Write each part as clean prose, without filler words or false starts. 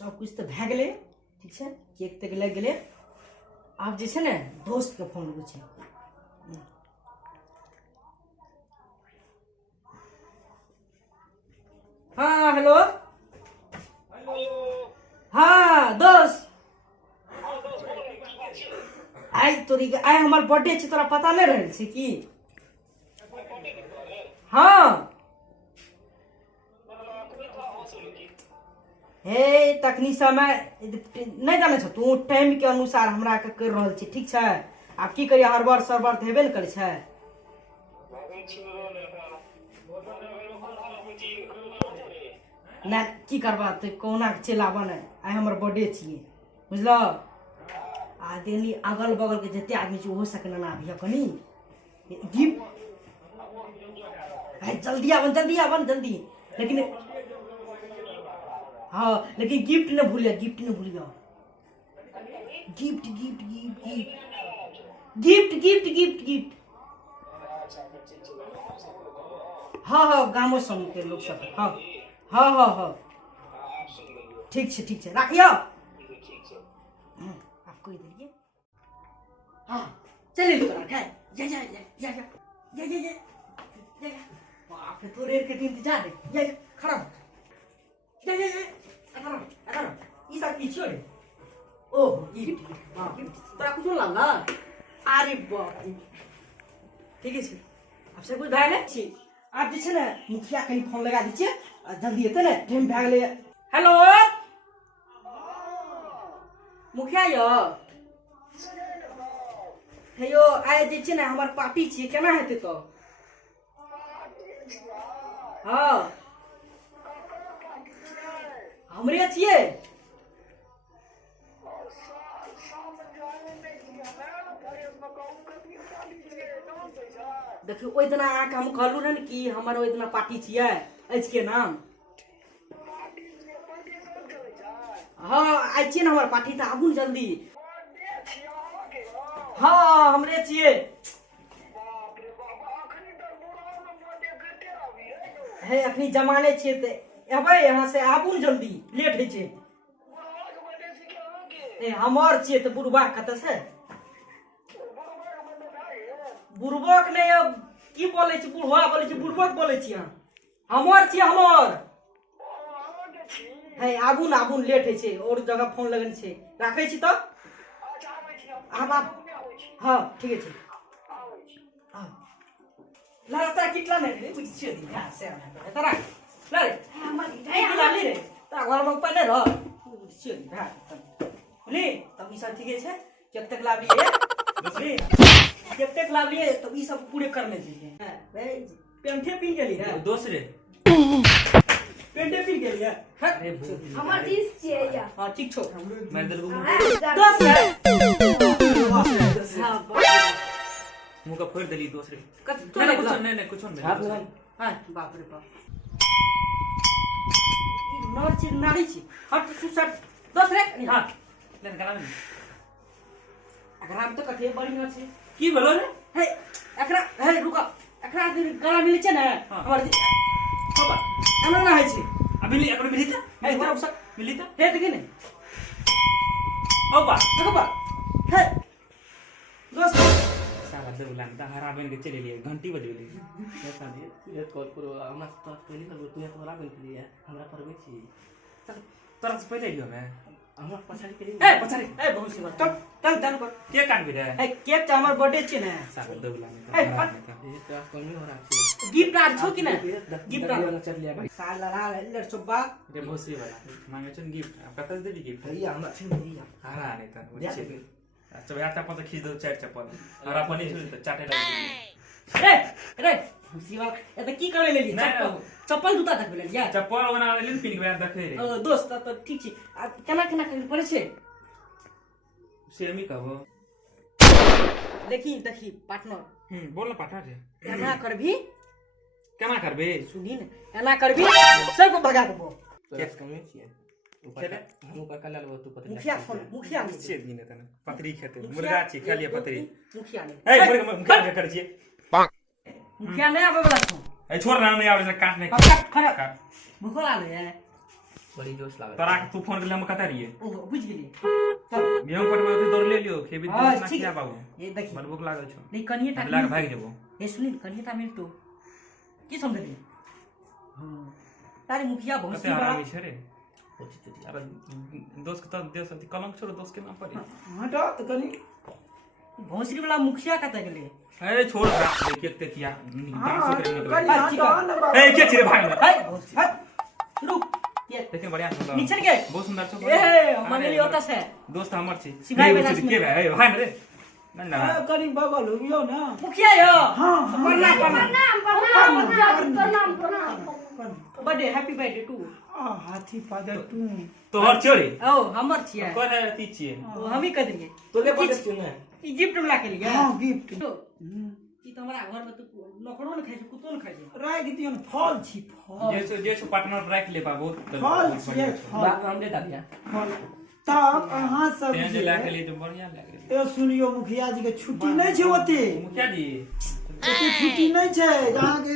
सब कुछ तो भए गेलै, ठीक छै, केक तक लग गेलै। आब जे छै ने दोस्त के फोन लगै छै। हाँ हेलो हाँ दोस्त, आइ तोरी आइ हमार बर्थडे छै, तोरा पता नहीं रहल छै की? हाँ हे तखनी समय नहीं जाने छ तू, टाइम के अनुसार हमरा के कर रहल छी, ठीक छै। आब की करिए, हड़बड़ सरबड़ तो हेबे न करे छै। ना की करबा तो कोना के चल आबा ने, आइ हमर बर्थडे छिए, बुझलो। आ देली अगल बगल के जते आदमी छै ओहो सकना ना अभिया कनी गिफ्ट। जल्दी आवन जल्दी। लेकिन हाँ लेकिन गिफ्ट न भूलिया, गिफ्ट न भूलिया। Gift gift gift gift gift gift gift. हाँ हाँ गामो सब के लोग सब, हाँ हाँ हाँ हाँ ठीक छै राखियो। आपको इधर ये हाँ चलिए तोरा खाए जा जा जा जा जा जा जा जा जा जा। बाप रे तोरे के इंतजार है, जा जा खड़ा हो, जा जा जा अगर ई सब की छोड़। ओ गिफ्ट, हां गिफ्ट तोरा कुछ लागला? अरे बाप रे ठीक है, अब सब कुछ भए गेलै छी। आप जे छै ने मुखिया कनी फोन लगा दी छियै, जल्दी एतै ने, टाइम भए गेलै। हेलो मुखिया यो हे यो, आइ जे छै ने हमर पार्टी छियै, केना हेतै तो? हाँ हमरे छियै। देखियो ओइ दिना अहाँके हम कहलू रहन कि हमर ओइ दिना पार्टी छियै, अछि के नाम। हाँ आइ छियै ने हमर पार्टी, तऽ आबू ने जल्दी। हाँ हमरे छियै। हे अखनी जमाने छियै तऽ एबै, यहाँ से आबू ने जल्दी, लेट होइ छै। हमर छियै तऽ बुढ़बा कतऽ से? बुढ़बक नहीं, अब की बोले छी, बुढ़वा बोले छी, बुढ़बक बोले छी अहाँ? हमर छियै हमर। है आबू न लेट होइ छै, और जगह फोन लगन छै, राखै छी तऽ। आप हाँ ठीक है ला ता किटला नहीं रे, बुझ छियै दिन हां से ना तरा ला रे हमर किटला ली रे ता घर में पले रह बुझ छियै दिन हां ली तब ई सब ठीके छै। जब तक लाभ लिए बुझली, जब तक लाभ लिए तो ई सब पूरे करने चाहिए। हां भाई पेंटे पिन गेली रे दोसरे पेंटे पिन गेली है अरे हमर दिस छियै या। हां ठीक छौ मार देलबो दस है। मुंह का फोड़ देली दोसरे तो नहीं कुछ नहीं कुछ नहीं। हां बाप रे बाप ई नर छी नारी छी, हट सुसट दस रे। हां लेन गला में अगर हम तो कथे बड़ी न छी की भेलो रे? हे एकरा हे रुका, एकरा गला मिले छै ने हमर बाबा एना ना है छै। अभी ले एकरो मिली त हे बड़ा उसा मिली त हे देखि ने ओ बा देखो बा हे दोस्त सारा देवलान त हरा बन के चले लिए घंटी बज गेली। ये साली ये कॉल करो हमरा तो पहले कर तू या तोरा बन के लिए हमरा परवे छी तोरा से पहले गयो मैं हमरा पछाड़ी के लिए ए पछाड़ी ए बहुत सी बात चल चल कर के काट भी रे हे केक त हमर बर्थडे छै ने, सारा देवलान ए, त ये तो कमी हो रहा है। गिफ्ट आ छौ कि ना गिफ्ट आ वाला चल लिया भाई साल लड़ा ले सुब्बा रे भोसी वाला मांगे छन गिफ्ट अब कतस देली गिफ्ट भैया हमरा छे भैया हरा नहीं त वो छे अच्छा भाई आटा पता खींच दो चार चप्पल हरा पनी छुल त चाटे लग रे रे सीवा ए त की करे लेली नहीं, चप्पल जूता तक ले लिया चप्पल बना लेली पिन के देखे रे दोस्त त ठीक छी। केना केना करे पड़े छै सेमी कहबो देखी देखी पार्टनर बोल ना पाटा रे केना करबी केना करबे सुनी ने केना करबी सबको भगा देबो। केस कमी छी ऊपर हम ऊपर कल लो तू पता मुखिया फोन मुखिया ने छे दिन तने पतरी खेते मुर्गा छी खा लिया पतरी मुखिया ने ए मुर्गा के कर छिए मुखिया नहीं आवे वाला छौ ए छोड़ ना नहीं आवे काट नहीं खड़ा भूख लागल है बड़ी जोश लागल तोरा के तू फोन करले हम कता रहिए ओ बुझ गेलिए चल गेहूं पटवे ओते दौड़ ले लियो खेबी हाँ, दोस्त ना ठीक किया है। बाबू ये देखिए बड़ भूख लागल छ नहीं कनिएटा लाग भाग जेबो ए सुनी कनिएटा मिल तो की समझली तारे मुखिया बहुत कते सी बड़ा हरामी छ रे अरे दोस्त के तो देश कलंक छोड़ दोस्त के नाम पर हटा तो कनी भोसरी वाला मुखिया कते गेले अरे छोड़ रहा देखिए ते किया हाँ, निकल ए के छिरे भाग में हाय भोसरी हट रुक ये देखे बढ़िया सुंदर नीचे के बहुत सुंदर छ ए मंगली होता से दोस्त हमर छी सिपाही बजा के भाई भाग रे ना कनी बगल हो ना मुखिया यो हाँ प्रणाम प्रणाम बर्थडे हैप्पी बर्थडे टू हाथी पादर तू तो हर छोरे ओ हमर छियै कोन है ती छिए ओ हम ही कर दिए तो ले पड़े क्यों ना ई गिफ्ट मिला के लिए हाँ गिफ्ट तो ई तो हमरा घर में तो नखरो न खाइ छै कुतो न खाइ छै राय दियन फल छी फल जैसे पार्टनर रख ले बा बहुत फल छियै फल बाप हम दे दिया फल तब अहाँ सब तें जे जे- लाके लिए तो बढ़िया लग रहे ए सुनियो मुखिया जी के छुट्टी नहीं छै ओते मुखिया जी ओते छुट्टी नहीं छै जहाँ के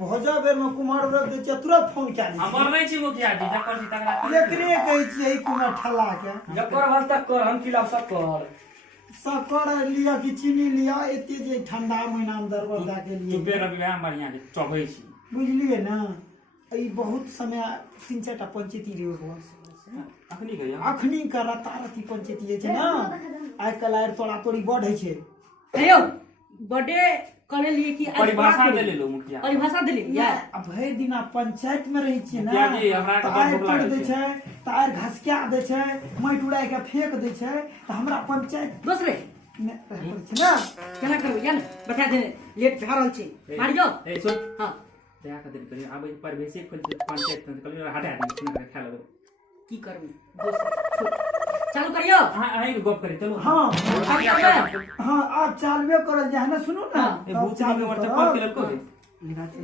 भोजा बेर में कुमार व्रत दे छै तुरंत फोन कए दै हमर नहीं छी मुखिया जी जकर छी तकरा छै एकरे कहै छियै ई कुमार ठल्ला के जकर हाल तक कर हम खिलाफ सब कर शक्कर लिया कि चीनी लिया एते जे ठंडा महीना में दरबरदा के तू लिए बेर अभी बढ़िया जे चबै छी बुझलिए ना ई बहुत समय 3-4 टा पंचायती रहे अखनी गया अखनी का रातारती पंचायती छै ना आइ काल्हि आर तोड़ा तोड़ी बढ़ै छै हेयो बर्थडे करे लिए कि आज परिभाषा बात दे करी? ले लो मुखिया परिभाषा दे ले या अब भरि दिन आ पंचायत में रहै छियै ना मुखिया जी, हमरा के तार बड़ भूख लागल तोड़ दै छै। छै तार घसकिया दै छै माटि उड़ा के फेंक दै छै त हमरा पंचायत दूसरे में रहै पड़ै छै ना केना करबो या ने बता दे लेट भए रहल छै मारियो ए सुन हां दया कर दे करी आबै परिवेशी खोल पंचायत में कल हटा दी खा लो की करबी दूसरे चालू करियो हां गप करी चलो हाँ अब करबे हाँ आप चालबे करल जाए ना सुनू ना हाँ, ए तब भूत चालू में करब। चप्पल के लको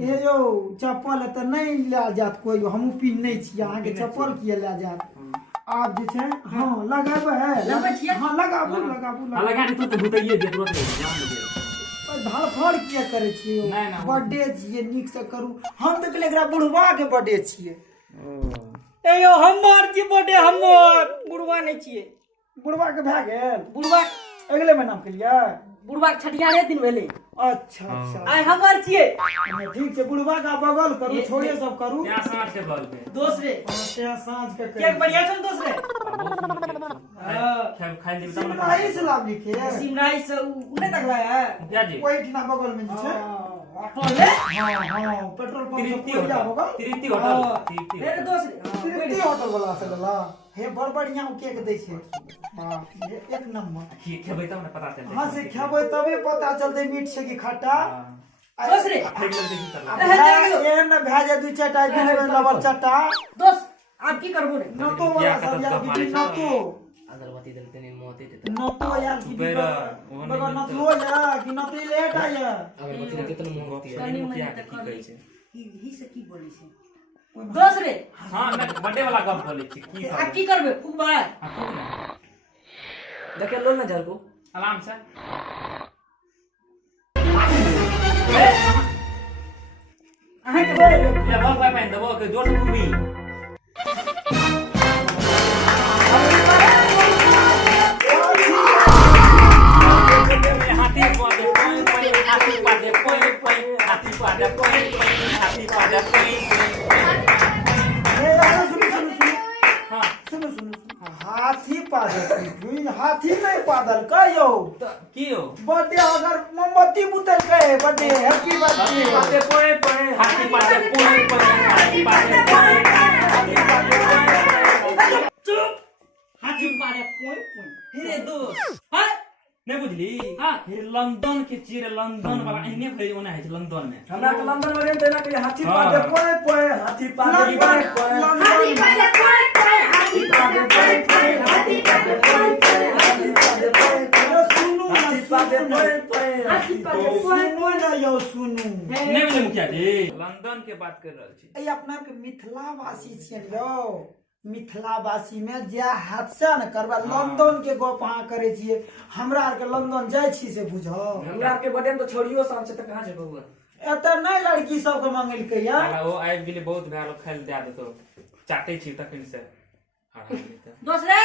ए यो चप्पल है त नहीं ले जात कोई हमहू पिन नहीं छी अहाँ के चप्पल किए ले जात आप जे छै हाँ लगाबे है लगबै छियै? हाँ लगाबू लगाबू हां लगा दे तू तो भूतइए दे तुरंत जान दे धड़फड़ किया करे छियै नहीं, नहीं। बर्थडे छियै नीक से करू हम तऽ कहले एकरा बुढ़वा के बर्थडे छियै ए यो हमर की बर्थडे हमर बुढ़वा नहीं छिए बुढ़वा के भए गेल बुढ़वा अगले महीना के लिए बुढ़वा के छठियारे दिन भेले अच्छा अच्छा आइ हमर छिए अच्छा, ठीक छै बुढ़वा का बगल करू छोड़े सब करू यहाँ साँझ के बल पे दूसरे तें साँझ के केक बढ़िया छन दूसरे खाई दी बताओ ना सिमराही से लाभ लिखे सिमराई से उन्हें तकला है क्या जी ओहि ठिना बगल में जे छै होटल ले हाँ हाँ पेट्रोल पंप से तिरुपति कोरिया होटल होगा तिरुपति होटल तिरुपति फिर होटल। दूसरे तिरुपति होटल वाला से लला हे बड़ बढ़िया केक दै छै हाँ ये एक नंबर खेबै तब ना पता चलतै हाँ से खेबै तबे पता चलतै मीठ छै कि खट्टा दूसरे देख ले देखी कर एहन न भए जाए 2-4 टा बीच में लबर चट्टा दोस्त आप की करबो रे नतो वाला सब यार बीच नतो अगरबत्ती देलते नहीं मोते देते नतो यार की बेरा, ओहन बगल नहीं नतो या कि नतो लेट आया अगरबत्ती देलते तो मोते है कनी मुखिया मनी के तक की कहै छै ही से की बोले छै दूसरे हां ना बर्थडे वाला गप बोलै छी की आप की करबे खूब बा देखे लो ना जल को आराम से अहाँ के बोले ले बल पाए पहन दबो के जोर से घूमी हाथी पादे पोई पोई हाथी पादे पोई पोई हाथी पादे पोई पोई हाथी पादे पोई ए यार सुनो सुनो सुनो हां सुनो सुनो हाथी पादल हाथी नहीं पादल कहियो की हो बर्थडे अगर मोमबत्ती बुतल कहे बर्थडे हैप्पी हाथी बर्थडे पादे पोई पोई हाथी पादे पोई पोई हाथी पादे पोई हाथी पादे पोई चुप हाथी मारे पोई पोई हे दोस्त हां नहीं बुझली हाँ। फिर लंदन के चीर लंदन वाला एने भई ओना है लंदन में हमरा के लंदन में देना के हाथी हाँ। पादे पोए पोए हाथी पादे पोए पोए हाथी पादे पोए पोए हाथी पादे पोए पोए हाथी पादे पोए पोए हाथी पादे पोए पोए सुनू हाथी पादे पोए पोए हाथी पादे पोए सुनू ना यो सुनू नहीं बुझली मुखिया जी लंदन के बात कर रहल छी ए अपना के मिथिला वासी छियन यौ मिथिला वासी में जे हादसा न करबा लंदन के गप अहाँ करे छियै हमरा आर के लंदन जाय छी से बुझो हमरा के बर्थडे में तो छोड़ियो साल से तक कहां जेबो एतऽ नहीं लड़की सब के मंगेलकै या साला वो आबि गेलै बहुत भए खाइ ले दे देतो चाटे छी तखन से दोस्त रे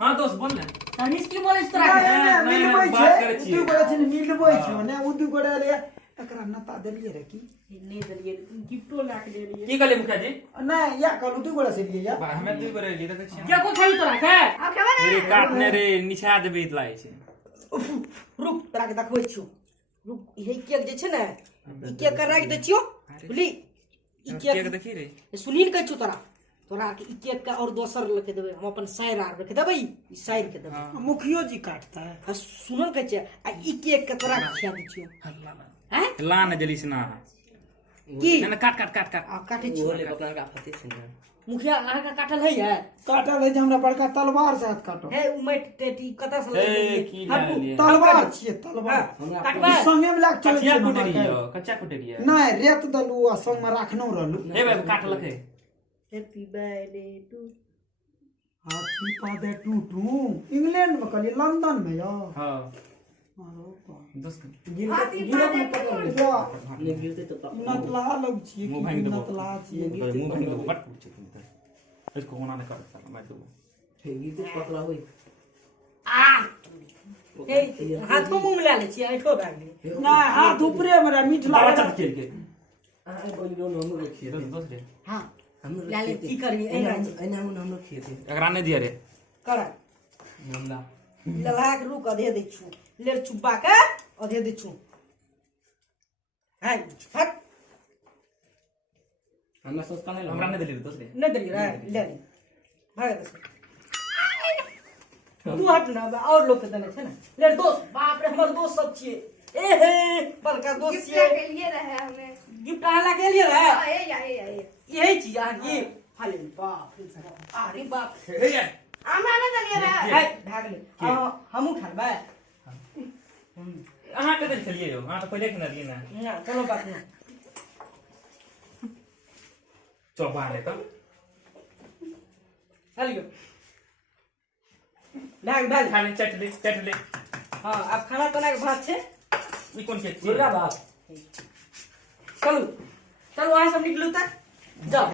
हाँ दोस्त बोल ना तनिस की बोले तोरा नहीं, मिलबै बात छै करै छियै। दू गोरे छै मिलबै छै ने उ दू गोरे रे एकरा नता देलिए रे की नहीं दलिए गिफ्टो ला के दे लिए की कहले मुखिया जी नहीं या कहलू दू गोरे से लिए या बा हमें दुई करे ली देखै छी क्या को खाई तोरा के आ खेबै रे ने काटने रे निछा देबे लागे छै रुक तोरा के देखबै छियो रुक यही केक जे छै ने ई केक के राख दे छियो बुझली ई केक देखी रे सुनील कहै छियो तोरा के ई केक का और दोसर लेके देबै हम अपन शायर आर रख देबै ई शायर के देबै मुखियो जी काटता है आ सुनल कहै छै आ ई केक के तोरा खिया दै छियो हैं लान जलिस ना की ना काट काट काट काट आ काटै छियो बोले अपना का फते से ना मुखिया अहाँ का काटल है या काटल है जे हमरा बड़का तलवार से हाथ काटो हे उ मैट टेटी कतऽ से ए ले की हटू। लिए तलवार छियै तलवार काटबै संगे में लाग चले कचिया छै कुटे हमरा रियो कच्चा कुटे रियो नहीं रेत दलू आ संग में राखनो रहलू ए भाई काट लखे हैप्पी बर्थडे टू हाथी पादे टूटू इंग्लैंड में कहली लंदन में या हां मारो बा दोस्त हाथी गिरब पादे में पकड़ या ने गिरते तो नतला लग छियै मुंह कि भांग देबो नतला छियै मुंह भांग देबो मत पूछ तू इसको होना नहीं कर सकता मैं देबो गिरते पतला होई आ ए हाथ को मुंह में ले ले छियै ऐठो भाग गेलै ना हाथ ऊपरे में रह मीठ बाबा लागे चल खेल के आ बोली दोनों हम लोग खेते दोस्त रे हां हम लोग ले ले की करबी ए ना हम लोग खेते एकरा नहीं दिया रे कर नंदा लला के रुक अधे दै छु ले चुब्बा के अधे दै छु हाय हट हमरा सस्ता नहीं हमरा नहीं दिली दोस्त रे नहीं दली रे ले ले भाग दे तू हट ना और लोग के देने छै ना ले दोस्त बाप रे हमर दोस्त सब छियै ए हे बड़का दोस्त गिफ्ट छियै के लिए रहे हमें गिफ्ट आला के लिए रे ए या यही चीज आ ये हाले बाप रे अरे बाप हे ये हमरा नहीं दलिए रहे हाय भाग ले हमहू खाबे अहाँ के दिल चलिए हो हां तो पहले के ना दिए ना ना चलो बात ना चौबा ले तो चलियो भाग भाग खाने चट ले हां अब खाना बना के भात छै ई कौन के बोला बाप चलो चलो वहां सब निकलू तक जाओ